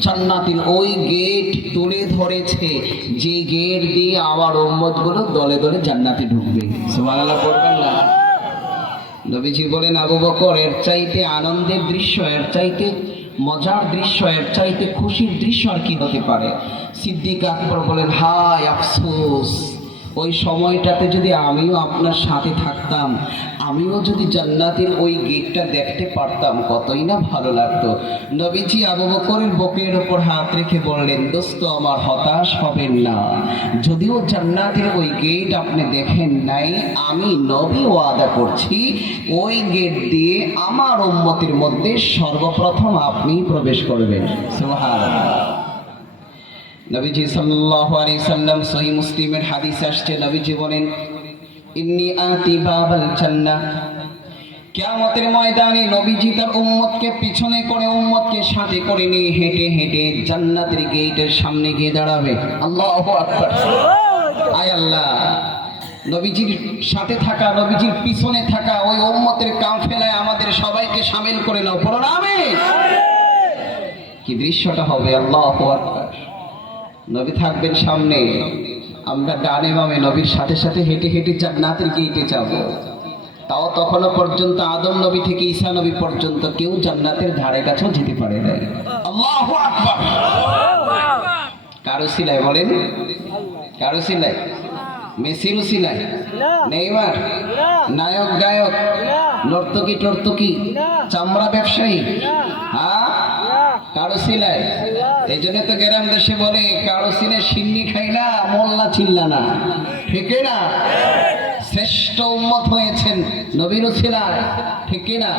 জান্নাতের ওই গেট তুলে ধরেছে। যে গেট দিয়ে আবারগুলো দলে দলে জান্নাতে ঢুকবে। সুবহানাল্লাহ, পড়বেন না? নবীজি বলেন, আবু বকর, এর চাইতে আনন্দের দৃশ্য, এর চাইতে মজার দৃশ্য, এর চাইতে খুশির দৃশ্য আর কি হতে পারে? সিদ্দিক আকবর বলেন, হায় আফসোস ওই সময়টাতে যদি আমিও আপনার সাথে থাকতাম, আমিও যদি জান্নাতের ওই গেটটা দেখতে পারতাম, কতই না ভালো লাগতো। নবীজি আবু বকরের বকের ওপর হাত রেখে বললেন, দোস্ত, আমার হতাশ হবেন না। যদিও জান্নাতের ওই গেট আপনি দেখেন নাই, আমি নবী ওয়াদা করছি, ওই গেট দিয়ে আমার উম্মতির মধ্যে সর্বপ্রথম আপনি প্রবেশ করবেন। সুবহানাল্লাহ। নবীজি সাল্লাল্লাহু আলাইহি সাল্লাম সহি মুসলিমের হাদিস আসছে, নবীজি বলেন, ইন্নি আতি বাবাল জান্নাহ কিয়ামতের ময়দানে নবীজি তার উম্মতকে পিছনে করে উম্মতকে সাথে করে নিয়ে হেঁটে হেঁটে জান্নাতের গেটের সামনে গিয়ে দাঁড়াবে। আল্লাহু আকবার। আয় আল্লাহ। নবীজির সাথে থাকা, নবীজির পিছনে থাকা ওই উম্মতের কাফেলায় আমাদের সবাইকে সামিল করে নাও। পড়ো না আমিন। কি দৃশ্যটা হবে? আল্লাহু আকবার। নবী থাকবেন সামনে। আমরা ডানে বামে নবীর সাথে সাথে হেঁটে হেঁটে জান্নাতের গেটে যাব। তাও তখনও পর্যন্ত আদম নবী থেকে ঈসা নবী পর্যন্ত কেউ জান্নাতের ধারে কাছেও যেতে পারে নাই। কারও সিলাই বলেন? কারও সিলাই? মেসিরও সিলাই? নেইমার? নায়ক গায়ক নর্তকী টর্তকী চামড়া ব্যবসায়ী? হ্যাঁ? কারও এই জন্য তো গ্রাম দেশে বলে, কারও সিনে সিন্নি খাই না, মোল্লা চিল্লা না। ঠিক না? শ্রেষ্ঠ উম্মত হয়েছেন নবীর ছিলার ঠিক না?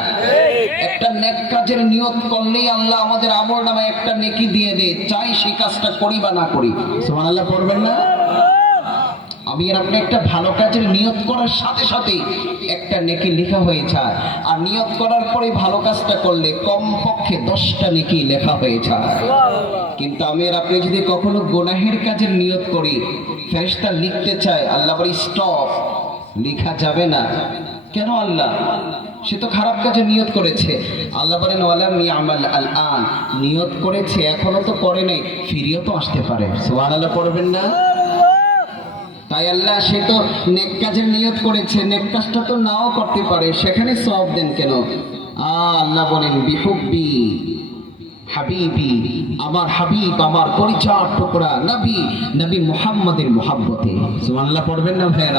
একটা নেক কাজের নিয়ত করলেই আল্লাহ আমাদের আমল নামে একটা নেকি দিয়ে দে চাই সেই কাজটা করি বা না করি। সুবহানাল্লাহ করবেন না? আমি আর একটা ভালো কাজের নিয়ত করার সাথে সাথে একটা নেকি লেখা হয়ে যায় আর নিয়ত করার পরে ভালো কাজটা করলে কমপক্ষে দশটা নেকি লেখা হয়ে যায় কিন্তু আমি আপনি যদি কখনো গোনাহের কাজের নিয়ত করি লিখতে চায়, আল্লাহ বলি, স্টপ, লেখা যাবে না। কেন আল্লাহ? সে তো খারাপ কাজে নিয়ত করেছে। আল্লাহ বলেন ইয়ামাল আল আন নিয়ত করেছে, এখনও তো করে নাই তো আসতে পারে। সুবহানাল্লাহ, পড়বেন না? তাই আল্লাহ সে তো নেক কাজের নিয়ত করেছে, নেক কাজটা তো নাও করতে পারে, সেখানে সব দেন কেন? আল্লাহ বলেন, বিহুব্বি, হাবিবি, আমার হাবিব, আমার পরিচয়, টুকরা, নবী নবী মুহাম্মাদের মোহাব্বতে। সুবহানাল্লাহ, পড়বেন না ভাইয়ের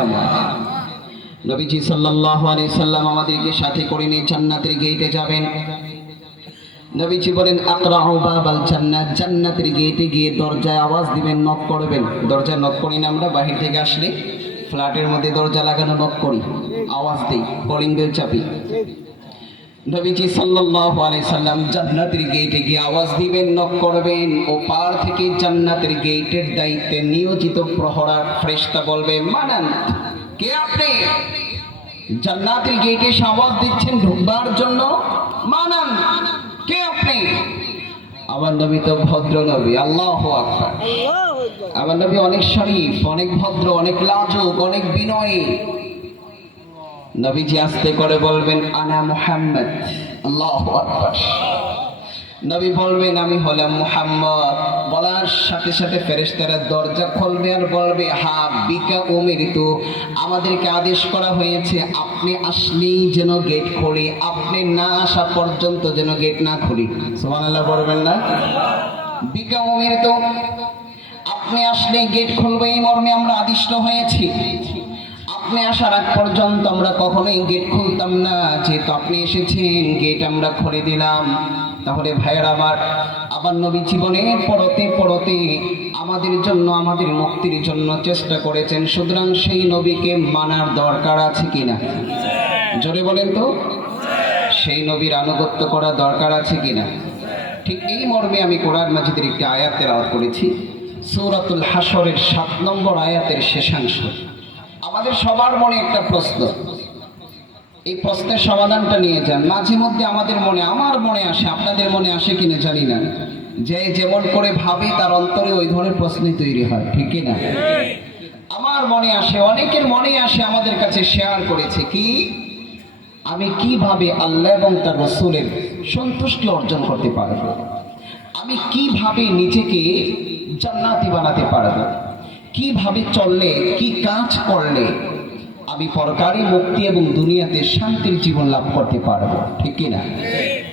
নবীজি সাল্লাল্লাহু আলাইহি সাল্লাম আমাদেরকে সাথে করে নিয়ে জান্নাতের গেটে যাবেন। নবীজি বলেন, আকরাউ বাবাল জান্নাত, জান্নাতের গেটে গিয়ে দরজায় আওয়াজ দিবেন নক করবেন। দরজায় নক করি না আমরা, বাহির থেকে আসলে ফ্ল্যাটের মধ্যে দরজা লাগানো নক করি। আওয়াজ দেই কলিং বেল চাপি। নবীজি সাল্লাল্লাহু আলাইহি সাল্লাম জান্নাতের গেটে গিয়ে আওয়াজ দিবেন নক করবেন। ও পার থেকে জান্নাতের গেটের দায়িত্বে নিয়োজিত প্রহরা ফ্রেশতা বলবে, মানান, কে আপনি? জান্নাতের গেটে আওয়াজ দিচ্ছেন ঢুকবার জন্য, মানান। আমার নবী তো ভদ্র নবী আল্লাহ আকবার। আমার নবী অনেক শরীফ অনেক ভদ্র অনেক লাজুক অনেক বিনয়ী। নবীজি আস্তে করে বলবেন আনা মোহাম্মদ আল্লাহ আকবার। নবী বলবেন আমি হলাম মুহাম্মদ। বলার সাথে সাথে ফেরেশতারা দরজা খুলবে আর বলবে, হা, বিকা উমিরিত। আমাদেরকে আদেশ করা হয়েছে, আপনি আসলেই যেন গেট খুলি, আপনি না আসা পর্যন্ত যেন গেট না খুলি। সুবহানাল্লাহ বলবেন না? বিকা উমিরিত, আপনি আসলেই গেট খুলবে, এই মর্মে আমরা আদিষ্ট হয়েছি। আপনি আসার আগ পর্যন্ত আমরা কখনোই গেট খুলতাম না। যেহেতু আপনি এসেছেন গেট আমরা খুলে দিলাম। তাহলে ভাইয়ের আমার আবার নবী জীবনে পড়তে পড়তে আমাদের জন্য, আমাদের মুক্তির জন্য চেষ্টা করেছেন। সুতরাং সেই নবীকে মানার দরকার আছে কিনা? জোরে বলেন তো। সেই নবীর আনুগত্য করা দরকার আছে কিনা? ঠিক এই মর্মে আমি কোরআন মাজিদের একটি আয়াতের আওয়াজ করেছি। সূরাতুল হাসরের সাত নম্বর আয়াতের শেষাংশ। আমাদের সবার মনে একটা প্রশ্ন। এই প্রশ্নের সমাধানটা নিয়ে যান। মাঝে মধ্যে আমাদের মনে, আমার মনে আসে, আপনাদের মনে আসে কিনা জানি না। যে যেমন করে ভাবে, তার অন্তরে ওই ধরনের প্রশ্নই তৈরি হয়, ঠিক না? আমার মনে আসে, অনেকের মনে আসে আমাদের কাছে শেয়ার করেছে কি, আমি কীভাবে আল্লাহ এবং তার রসুলের সন্তুষ্টি অর্জন করতে পারব? আমি কীভাবে নিজেকে জান্নাতি বানাতে পারব? কীভাবে চললে, কি কাজ করলে আমি সরকারি মুক্তি এবং দুনিয়াতে শান্তির জীবন লাভ করতে পারব? ঠিক কিনা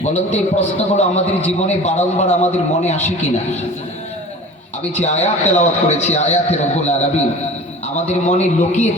বলুন তো এই প্রশ্নগুলো আমাদের জীবনে বারংবার আমাদের মনে আসে কিনা আমি যে আয়াত তেলাওয়াত করেছি আয়াতের রব্বুল আলামিন, আমাদের মনে লুকিয়ে